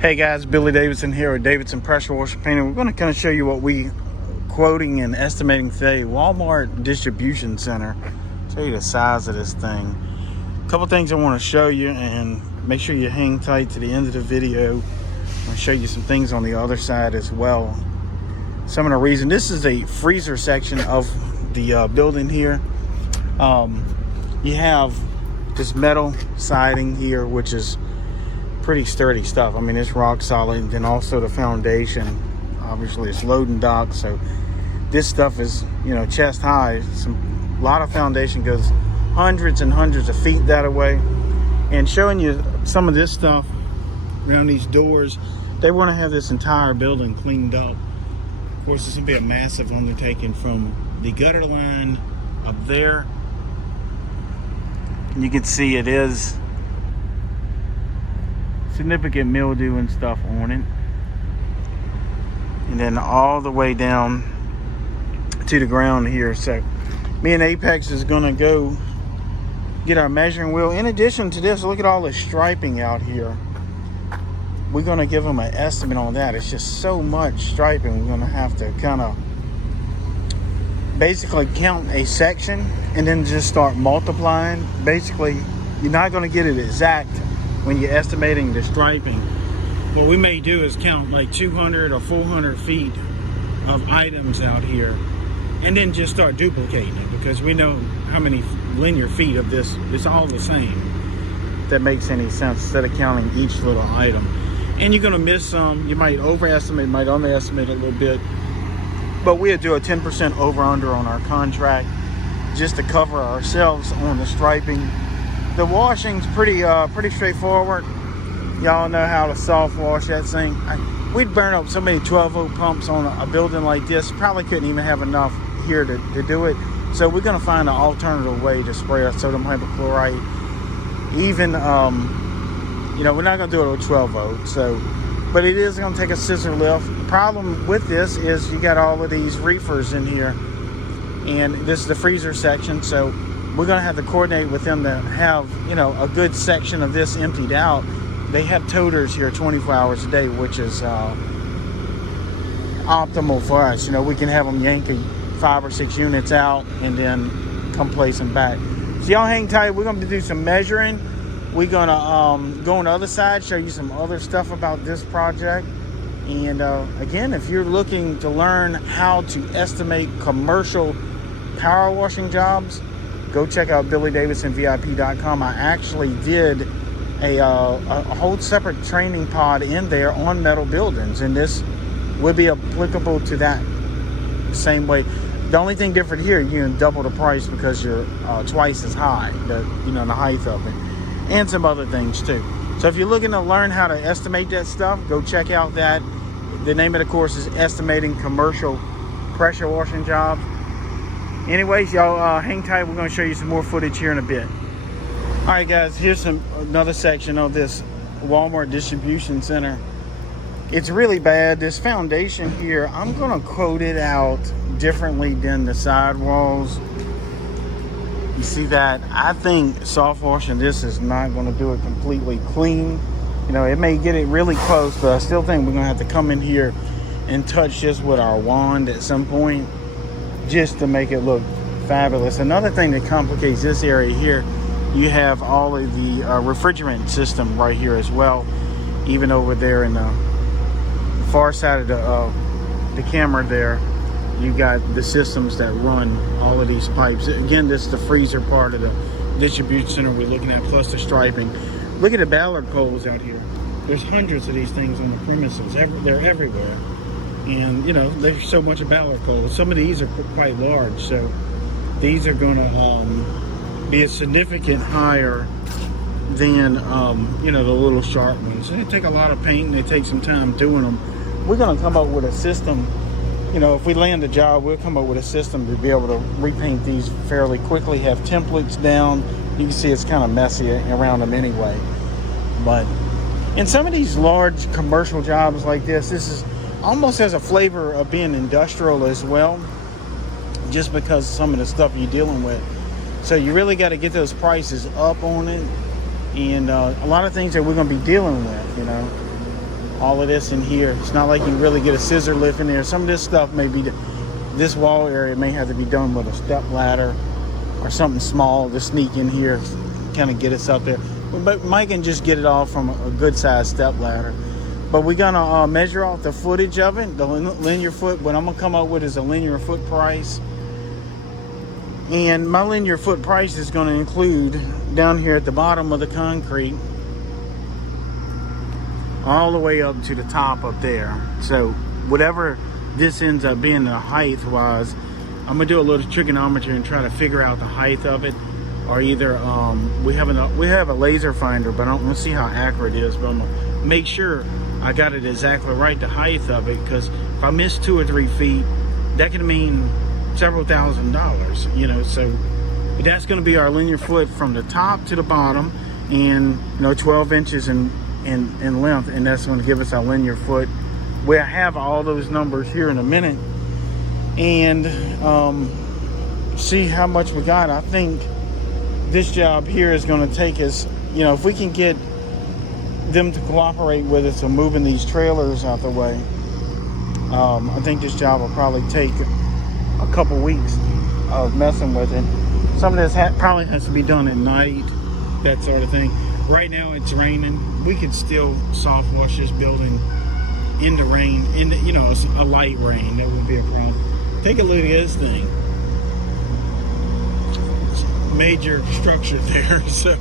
Hey guys, Billy Davidson here with Davidson Pressure Washer Painting. We're going to kind of show you what we quoting and estimating today. Walmart distribution center. Show you the size of this thing. A couple things I want to show you, and make sure you hang tight to the end of the video. I'm going to show you some things on the other side as well. Some of the reason this is a freezer section of the building here. You have this metal siding here, which is pretty sturdy stuff. I mean, it's rock solid. And then also the foundation, obviously it's loading dock, so this stuff is, you know, chest high. A lot of foundation goes hundreds and hundreds of feet that way. And showing you some of this stuff around these doors, they want to have this entire building cleaned up. Of course, this will be a massive undertaking from the gutter line up there. And you can see it is significant mildew and stuff on it, and then all the way down to the ground here. So me and Apex is gonna go get our measuring wheel. In addition to this, look at all the striping out here. We're gonna give them an estimate on that. It's just so much striping. We're gonna have to kind of basically count a section and then just start multiplying. Basically, you're not gonna get it exact when you're estimating the striping. What we may do is count like 200 or 400 feet of items out here and then just start duplicating it, because we know how many linear feet of this. It's all the same. If that makes any sense, instead of counting each little item. And you're gonna miss some. You might overestimate, might underestimate a little bit, but we'll do a 10% over under on our contract just to cover ourselves on the striping. The washing's pretty straightforward. Y'all know how to soft wash that thing. We'd burn up so many 12-volt pumps on a building like this. Probably couldn't even have enough here to do it. So we're gonna find an alternative way to spray our sodium hypochlorite. Even, you know, we're not gonna do it with 12 volt. So, but it is gonna take a scissor lift. The problem with this is you got all of these reefers in here, and this is the freezer section. So we're gonna have to coordinate with them to have, you know, a good section of this emptied out. They have toters here 24 hours a day, which is optimal for us. You know, we can have them yank 5 or 6 units out and then come place them back. So y'all hang tight. We're gonna do some measuring. We're gonna go on the other side, show you some other stuff about this project. And again, if you're looking to learn how to estimate commercial power washing jobs, go check out BillyDavidsonVIP.com. I actually did a whole separate training pod in there on metal buildings, and this would be applicable to that same way. The only thing different here, you can double the price because you're twice as high, the height of it, and some other things too. So if you're looking to learn how to estimate that stuff, go check out that. The name of the course is Estimating Commercial Pressure Washing Jobs. Anyways, y'all hang tight. We're going to show you some more footage here in a bit. All right, guys, here's another section of this Walmart distribution center. It's really bad. This foundation here, I'm going to quote it out differently than the sidewalls. You see that? I think soft washing this is not going to do it completely clean. You know, it may get it really close, but I still think we're going to have to come in here and touch this with our wand at some point, just to make it look fabulous. Another thing that complicates this area here, you have all of the refrigerant system right here as well. Even over there in the far side of the camera there, you got the systems that run all of these pipes. Again, this is the freezer part of the distribution center we're looking at, plus the striping. Look at the ballard poles out here. There's hundreds of these things on the premises. They're everywhere. And, you know, there's so much of ballard poles. Some of these are quite large, so these are going to be a significant higher than, you know, the little sharp ones. And they take a lot of paint, and they take some time doing them. We're going to come up with a system. You know, if we land a job, we'll come up with a system to be able to repaint these fairly quickly, have templates down. You can see it's kind of messy around them anyway. But in some of these large commercial jobs like this is almost has a flavor of being industrial as well, just because of some of the stuff you're dealing with. So you really got to get those prices up on it. And a lot of things that we're going to be dealing with, you know. all of this in here. It's not like you can really get a scissor lift in there. Some of this stuff may be, this wall area may have to be done with a step ladder or something small to sneak in here, kind of get us up there. But Mike can just get it off from a good sized step ladder. But we're gonna measure off the footage of it, the linear foot. What I'm gonna come up with is a linear foot price. And my linear foot price is gonna include down here at the bottom of the concrete, all the way up to the top up there. So whatever this ends up being the height wise, I'm gonna do a little trigonometry and try to figure out the height of it. Or either we have a laser finder, but I don't want to see how accurate it is. But I'm gonna make sure I got it exactly right, the height of it, because if I miss 2 or 3 feet, that could mean several $1,000s, you know. So that's going to be our linear foot from the top to the bottom, and 12 inches in length, and that's going to give us our linear foot. We'll have all those numbers here in a minute, and see how much we got. I think this job here is going to take us, if we can get them to cooperate with us on moving these trailers out the way, I think this job will probably take a couple weeks of messing with it. Some of this probably has to be done at night, that sort of thing. Right now it's raining. We could still soft wash this building in the rain, a light rain. That wouldn't be a problem. Take a look at this thing. Major structure there, so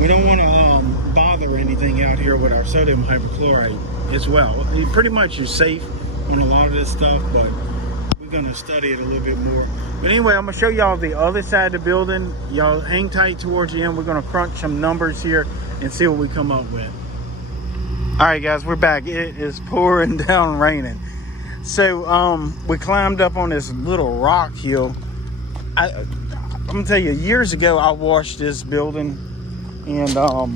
we don't want to bother anything out here with our sodium hypochlorite as well. Pretty much you're safe on a lot of this stuff, but we're going to study it a little bit more. But anyway, I'm going to show y'all the other side of the building. Y'all hang tight towards the end. We're going to crunch some numbers here and see what we come up with. All right, guys, we're back. It is pouring down raining. So we climbed up on this little rock hill. I'm gonna tell you, years ago I washed this building, and a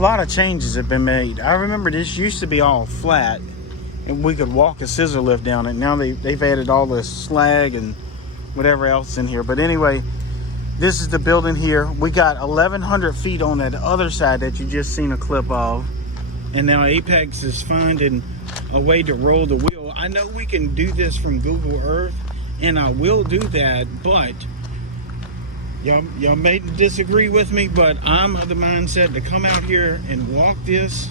lot of changes have been made. I remember this used to be all flat and we could walk a scissor lift down it. Now they've added all this slag and whatever else in here. But anyway, this is the building here. We got 1,100 feet on that other side that you just seen a clip of, and now Apex is finding a way to roll the wheel. I know we can do this from Google Earth, and I will do that, but y'all may disagree with me, but I'm of the mindset to come out here and walk this,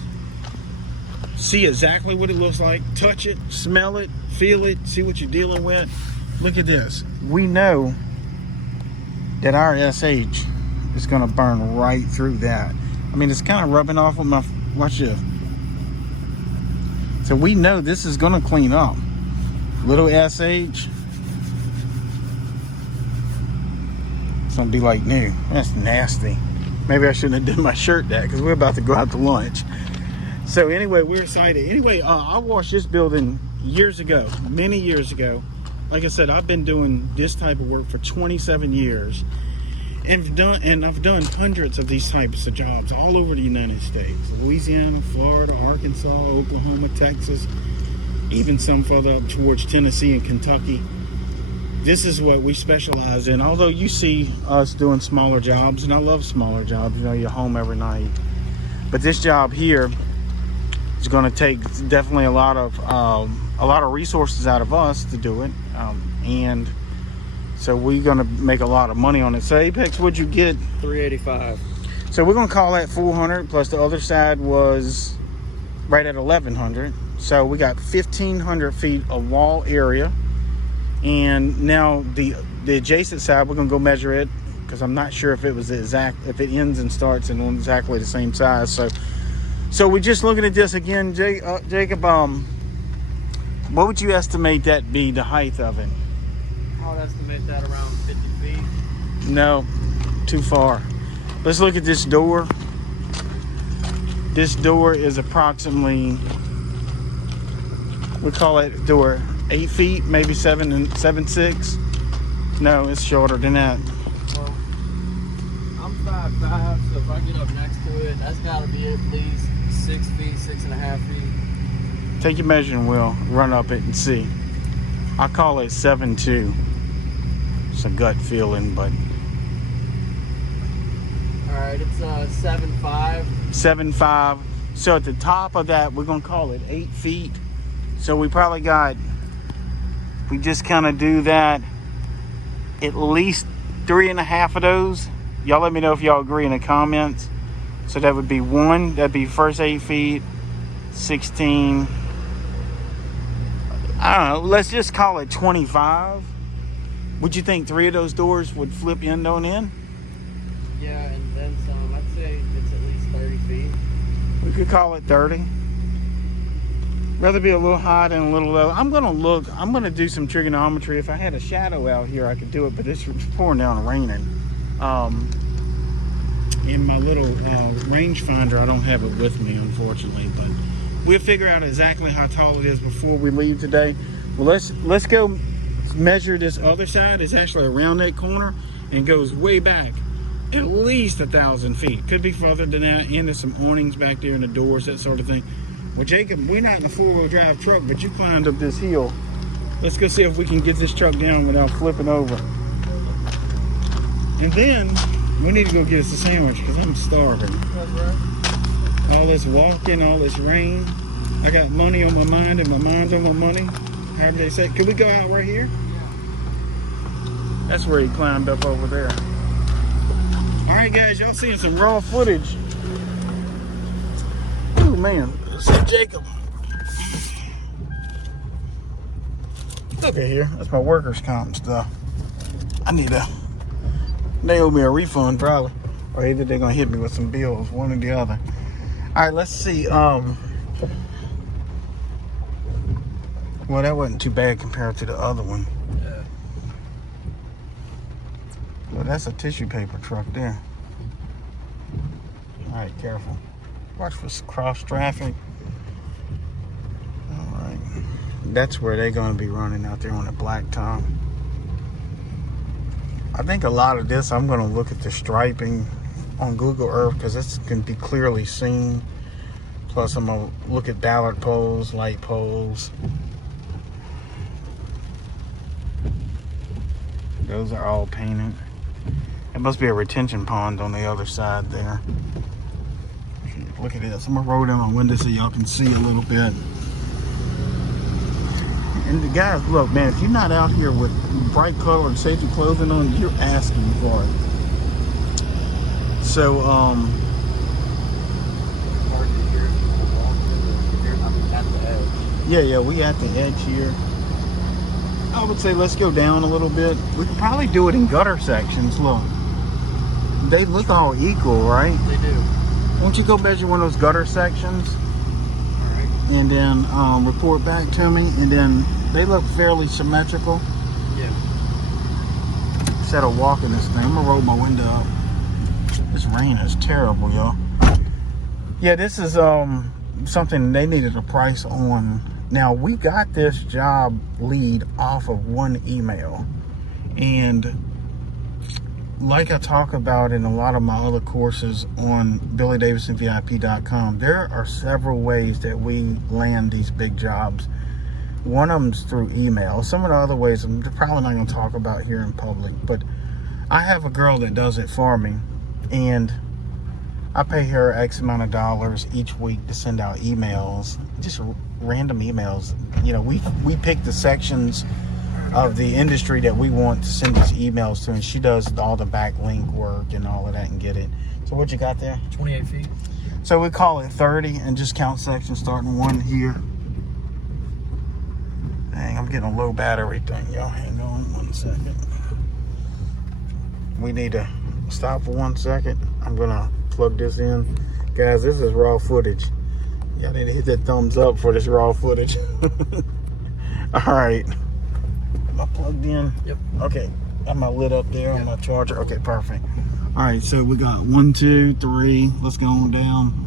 see exactly what it looks like, touch it, smell it, feel it, see what you're dealing with. Look at this. We know that our SH is going to burn right through that. I mean, it's kind of rubbing off with my, watch this. So we know this is going to clean up. Little SH. Gonna be like new. That's nasty. Maybe I shouldn't have done my shirt that, because we're about to go out to lunch. So anyway, we're excited. Anyway, I washed this building years ago, many years ago. Like I said, I've been doing this type of work for 27 years, and I've done hundreds of these types of jobs all over the United States: Louisiana, Florida, Arkansas, Oklahoma, Texas, even some further up towards Tennessee and Kentucky. This is what we specialize in. Although you see us doing smaller jobs, and I love smaller jobs, you're home every night. But this job here is going to take definitely a lot of resources out of us to do it, and so we're going to make a lot of money on it. So Apex, what'd you get? $385. So we're going to call that $400, plus the other side was right at $1,100. So we got 1,500 feet of wall area. And now the adjacent side, we're gonna go measure it, because I'm not sure if it was if it ends and starts in exactly the same size. So we're just looking at this again, Jacob. What would you estimate that be, the height of it? I would estimate that around 50 feet. No, too far. Let's look at this door. This door is approximately, we call it door 8 feet, maybe 7'6". No, it's shorter than that. Well, I'm 5'5", so if I get up next to it, that's got to be at least 6 feet, 6.5 feet. Take your measuring wheel, run up it and see. I call it 7'2". It's a gut feeling, but. All right, it's 7'5". 7'5". So at the top of that, we're gonna call it 8 feet. So we probably got, we just kind of do that, at least 3.5 of those. Y'all let me know if y'all agree in the comments. So that would be 1, that'd be first 8 feet, 16. I don't know, let's just call it 25. Would you think 3 of those doors would flip end on end? Yeah, and then some. I'd say it's at least 30 feet. We could call it 30. Rather be a little high than a little low. I'm gonna do some trigonometry. If I had a shadow out here, I could do it, but it's pouring down and raining. In my little rangefinder, I don't have it with me, unfortunately, but we'll figure out exactly how tall it is before we leave today. Well, let's go measure this other side. It's actually around that corner and goes way back, at least 1,000 feet. Could be further than that, and there's some awnings back there and the doors, that sort of thing. Well, Jacob, we're not in a 4-wheel drive truck, but you climbed up this hill. Let's go see if we can get this truck down without flipping over. And then we need to go get us a sandwich because I'm starving. All this walking, all this rain. I got money on my mind and my mind's on my money. How do they say? Could we go out right here? That's where he climbed up over there. All right, guys, y'all seeing some raw footage. Oh man, see Jacob. Look at here. That's my workers' comp stuff. They owe me a refund probably, or either they're gonna hit me with some bills, one or the other. All right, let's see. Well, that wasn't too bad compared to the other one. Yeah. Well, that's a tissue paper truck there. All right, careful. Watch for cross traffic. All right, that's where they're gonna be running out there on the blacktop. I think a lot of this, I'm gonna look at the striping on Google Earth because this can be clearly seen. Plus, I'm gonna look at ballard poles, light poles. Those are all painted. It must be a retention pond on the other side there. Look at this. I'm gonna roll down my window so y'all can see a little bit. And the guys, look, man, if you're not out here with bright colored safety clothing on, you're asking for it. So, yeah, we at the edge here. I would say let's go down a little bit. We could probably do it in gutter sections. Look, they look all equal, right? They do. Why don't you go measure one of those gutter sections? All right. And then report back to me. And then they look fairly symmetrical. Yeah. Instead of walking this thing, I'm gonna roll my window up. This rain is terrible, y'all. Yeah, this is something they needed a price on. Now, we got this job lead off of one email, and like I talk about in a lot of my other courses on BillyDavidsonVIP.com, there are several ways that we land these big jobs. One of them's through email. Some of the other ways I'm probably not going to talk about here in public, but I have a girl that does it for me, and I pay her X amount of dollars each week to send out emails, just random emails. You know, we pick the sections of the industry that we want to send these emails to, and she does all the backlink work and all of that and get it. So what you got there? 28 feet. So we call it 30 and just count sections starting 1 here. Dang, I'm getting a low battery thing. Y'all hang on 1 second. We need to stop for 1 second. I'm gonna plug this in. Guys, this is raw footage. Y'all need to hit that thumbs up for this raw footage. All right. Am I plugged in? Yep. Okay. Am I lit up there on my charger? Okay, perfect. All right, so we got 1, 2, 3. Let's go on down.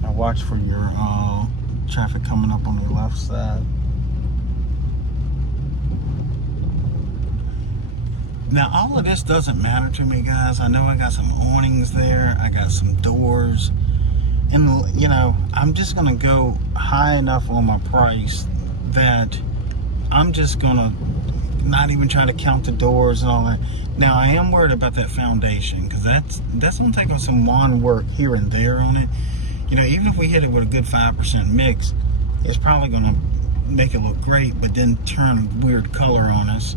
Now watch for your traffic coming up on the left side. Now, all of this doesn't matter to me, guys. I know I got some awnings there. I got some doors. And, you know, I'm just going to go high enough on my price that I'm just going to not even try to count the doors and all that. Now I am worried about that foundation, because that's gonna take on some lawn work here and there on it. You know, even if we hit it with a good 5% mix, it's probably gonna make it look great, but then turn a weird color on us,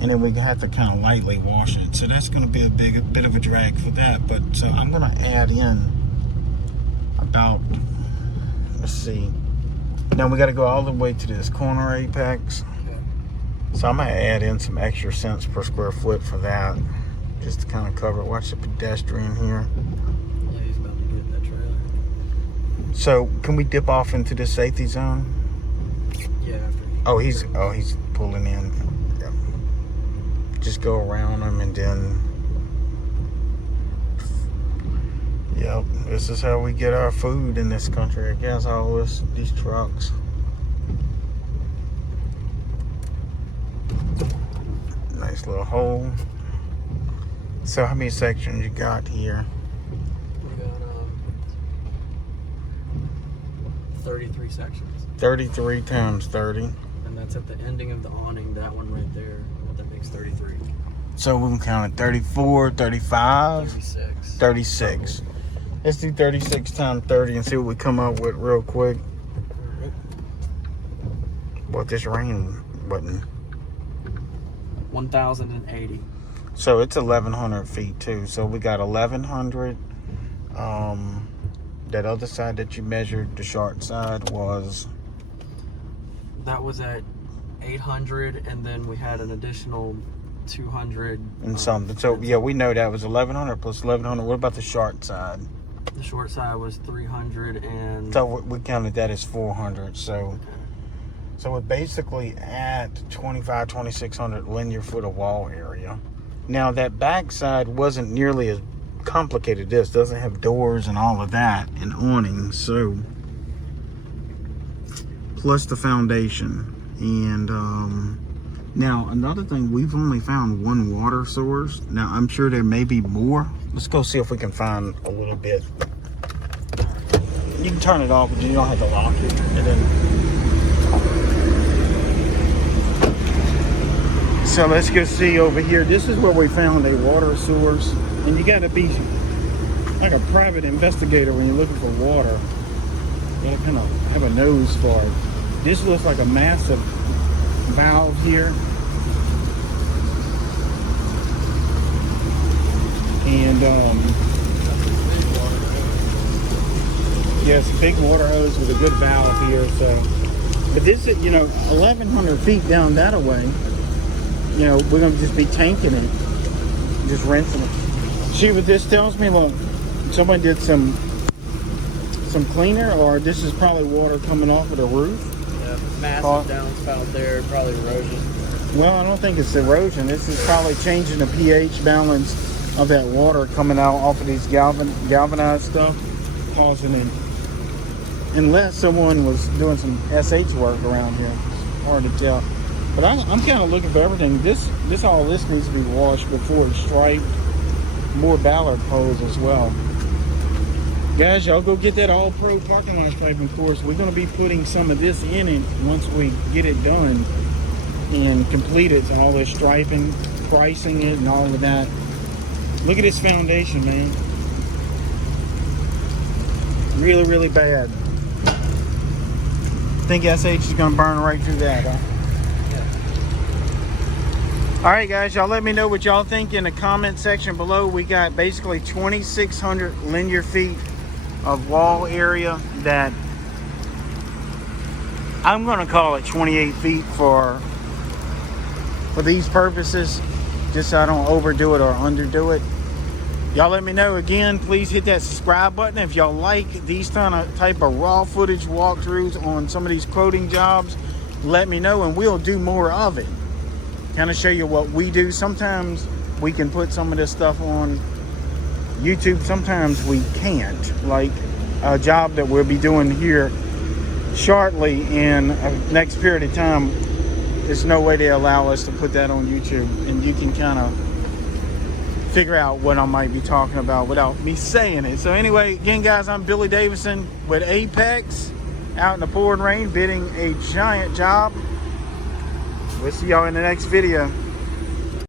and then we have to kind of lightly wash it. So that's gonna be a bit of a drag for that. But so I'm gonna add in about, let's see. Now we got to go all the way to this corner apex. So I'm going to add in some extra cents per square foot for that, just to kind of cover it. Watch the pedestrian here. Yeah, he's about to get in that trailer. So can we dip off into this safety zone? Yeah. He's pulling in. Yep. Just go around him and then. Yep, this is how we get our food in this country, I guess, all these trucks. Nice little hole. So how many sections you got here? We got 33 sections. 33 times 30. And that's at the ending of the awning, that one right there. That makes 33. So we can count it 34, 35, 36. 36. Let's do 36 times 30 and see what we come up with real quick. What this rain button? 1,080. So it's 1,100 feet too. So we got 1,100. That other side that you measured, the short side, was? That was at 800, and then we had an additional 200 and something. So yeah, we know that was 1,100 plus 1,100. What about the short side? The short side was 300, and so we counted that as 400. So we're basically at 2,600 linear foot of wall area. Now that back side wasn't nearly as complicated. This doesn't have doors and all of that and awnings. So plus the foundation. And now another thing, we've only found one water source. Now I'm sure there may be more. Let's go see if we can find a little bit. You can turn it off, but you don't have to lock it. And then, so let's go see over here. This is where we found a water source, and you got to be like a private investigator when you're looking for water. You gotta kind of have a nose for it. This looks like a massive valve here. And yes, big water hose with a good valve here. So, but this is, 1,100 feet down that way. We're gonna just be tanking it, just rinsing it. See what this tells me? Look, someone did some cleaner, or this is probably water coming off of the roof. Yeah, massive downspout there, probably erosion. Well, I don't think it's erosion. This is probably changing the pH balance of that water coming out off of these galvanized stuff, causing it. Unless someone was doing some SH work around here, it's hard to tell. But I'm kind of looking for everything. All this needs to be washed before it's striped. More ballard poles as well. Guys, y'all go get that All Pro parking lot striping course. We're going to be putting some of this in it once we get it done and complete it. So all this striping, pricing it, and all of that. Look at this foundation, man. Really, really bad. I think SH is going to burn right through that, huh? All right, guys, y'all let me know what y'all think in the comment section below. We got basically 2,600 linear feet of wall area that I'm going to call it 28 feet for these purposes, just so I don't overdo it or underdo it. Y'all let me know. Again, please hit that subscribe button if y'all like these type of raw footage walkthroughs on some of these quoting jobs. Let me know and we'll do more of it. Kind of show you what we do. Sometimes we can put some of this stuff on YouTube, sometimes we can't. Like a job that we'll be doing here shortly in a next period of time, there's no way they allow us to put that on YouTube, and you can kind of figure out what I might be talking about without me saying it. So anyway, again guys, I'm Billy Davison with Apex out in the pouring rain bidding a giant job. We'll see y'all in the next video.